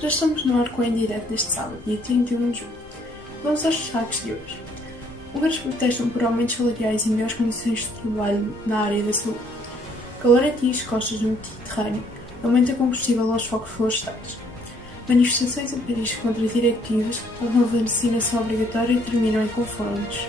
Já estamos no ar com em direto neste sábado, dia 31 de julho. Vamos aos destaques de hoje. Húngaros protestam por aumentos salariais e melhores condições de trabalho na área da saúde. Calor atinge costas do Mediterrâneo, aumenta combustível aos focos florestais. Manifestações em Paris contra diretivas que tornam a vacinação obrigatória e terminam em confrontos.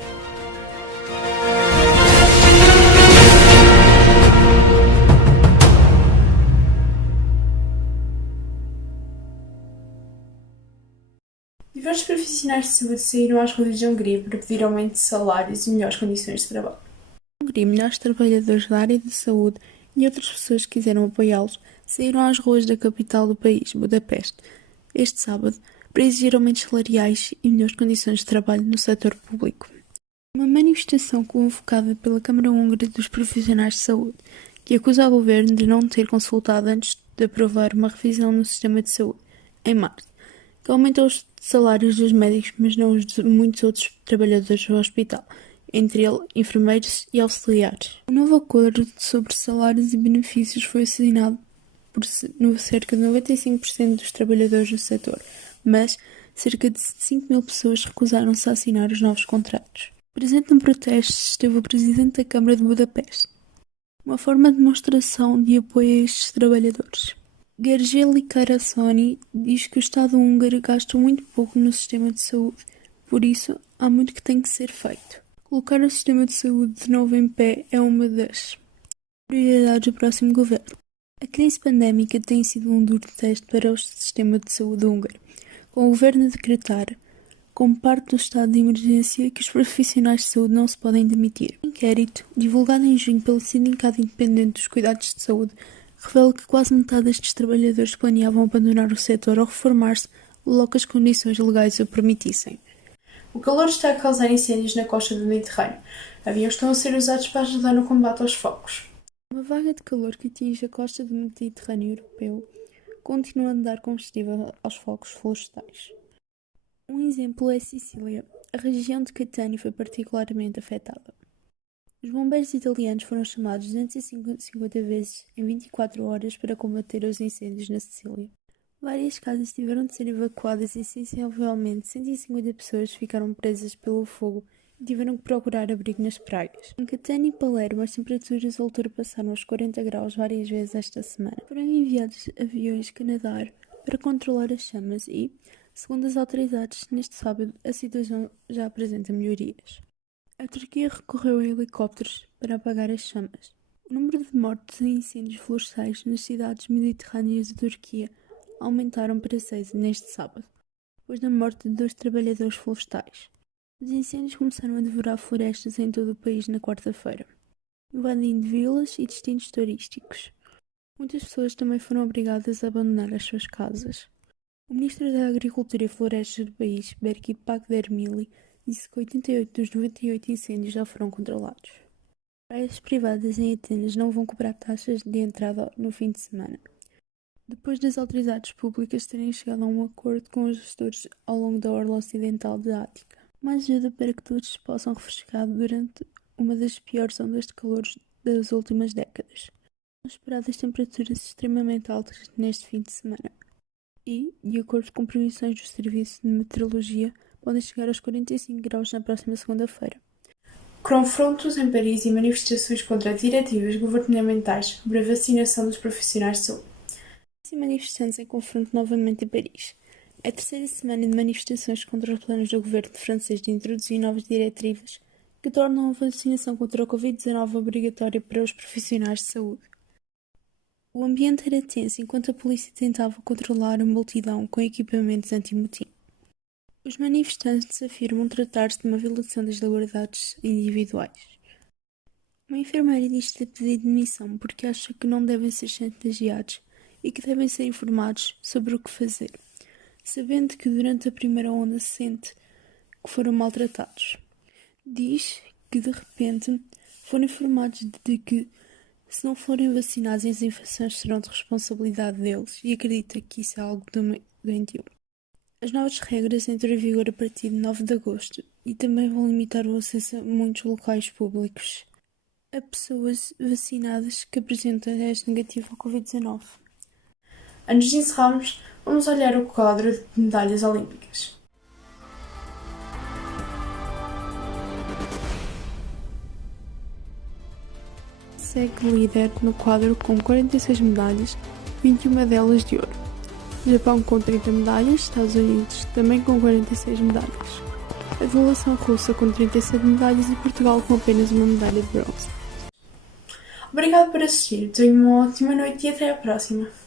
Diversos profissionais de saúde saíram às ruas da Hungria para pedir aumento de salários e melhores condições de trabalho. Na Hungria, milhares de trabalhadores da área de saúde e outras pessoas que quiseram apoiá-los saíram às ruas da capital do país, Budapeste, este sábado, para exigir aumentos salariais e melhores condições de trabalho no setor público. Uma manifestação convocada pela Câmara Húngara dos Profissionais de Saúde, que acusa o governo de não ter consultado antes de aprovar uma revisão no sistema de saúde, em março, que aumenta os salários dos médicos, mas não os de muitos outros trabalhadores do hospital, entre eles enfermeiros e auxiliares. O novo acordo sobre salários e benefícios foi assinado por cerca de 95% dos trabalhadores do setor, mas cerca de 5.000 pessoas recusaram-se a assinar os novos contratos. Presente no protesto esteve o presidente da Câmara de Budapeste, uma forma de demonstração de apoio a estes trabalhadores. Gergely Karasony diz que o Estado húngaro gasta muito pouco no sistema de saúde, por isso há muito que tem que ser feito. Colocar o sistema de saúde de novo em pé é uma das prioridades do próximo governo. A crise pandémica tem sido um duro teste para o sistema de saúde húngaro, com o governo a decretar, como parte do estado de emergência, que os profissionais de saúde não se podem demitir. Um inquérito, divulgado em junho pelo Sindicato Independente dos Cuidados de Saúde, revela que quase metade destes trabalhadores planeavam abandonar o setor ou reformar-se logo que as condições legais o permitissem. O calor está a causar incêndios na costa do Mediterrâneo. Aviões estão a ser usados para ajudar no combate aos focos. Uma vaga de calor que atinge a costa do Mediterrâneo europeu continua a dar combustível aos focos florestais. Um exemplo é a Sicília. A região de Catania foi particularmente afetada. Os bombeiros italianos foram chamados 250 vezes em 24 horas para combater os incêndios na Sicília. Várias casas tiveram de ser evacuadas e sensivelmente 150 pessoas ficaram presas pelo fogo e tiveram que procurar abrigo nas praias. Em Catania e Palermo, as temperaturas ultrapassaram os 40 graus várias vezes esta semana. Foram enviados aviões Canadair para controlar as chamas e, segundo as autoridades, neste sábado a situação já apresenta melhorias. A Turquia recorreu a helicópteros para apagar as chamas. O número de mortes em incêndios florestais nas cidades mediterrâneas da Turquia aumentaram para 6 neste sábado, depois da morte de 2 trabalhadores florestais. Os incêndios começaram a devorar florestas em todo o país na quarta-feira, invadindo vilas e destinos turísticos. Muitas pessoas também foram obrigadas a abandonar as suas casas. O ministro da Agricultura e Florestas do país, Berki Pakdemirli, disse que 88 dos 98 incêndios já foram controlados. Praias privadas em Atenas não vão cobrar taxas de entrada no fim de semana, depois das autoridades públicas terem chegado a um acordo com os gestores ao longo da orla ocidental da Ática. Uma ajuda para que todos se possam refrescar durante uma das piores ondas de calor das últimas décadas. São esperadas temperaturas extremamente altas neste fim de semana e, de acordo com previsões do Serviço de Meteorologia, podem chegar aos 45 graus na próxima segunda-feira. Confrontos em Paris e manifestações contra diretivas governamentais sobre a vacinação dos profissionais de saúde. E manifestantes em confronto novamente em Paris. É a terceira semana de manifestações contra os planos do governo francês de introduzir novas diretivas que tornam a vacinação contra a Covid-19 obrigatória para os profissionais de saúde. O ambiente era tenso enquanto a polícia tentava controlar a multidão com equipamentos anti-motim. Os manifestantes afirmam tratar-se de uma violação das liberdades individuais. Uma enfermeira diz ter pedido demissão porque acha que não devem ser chantageados e que devem ser informados sobre o que fazer, sabendo que durante a primeira onda se sente que foram maltratados. Diz que de repente foram informados de que se não forem vacinados as infecções serão de responsabilidade deles e acredita que isso é algo doentio. As novas regras entram em vigor a partir de 9 de agosto e também vão limitar o acesso a muitos locais públicos a pessoas vacinadas que apresentam teste negativo ao Covid-19. Antes de encerrarmos, Vamos olhar o quadro de medalhas olímpicas. Segue líder no quadro com 46 medalhas, 21 delas de ouro. Japão com 30 medalhas, Estados Unidos também com 46 medalhas. A delegação russa com 37 medalhas e Portugal com apenas uma medalha de bronze. Obrigado por assistir, tenha uma ótima noite e até à próxima!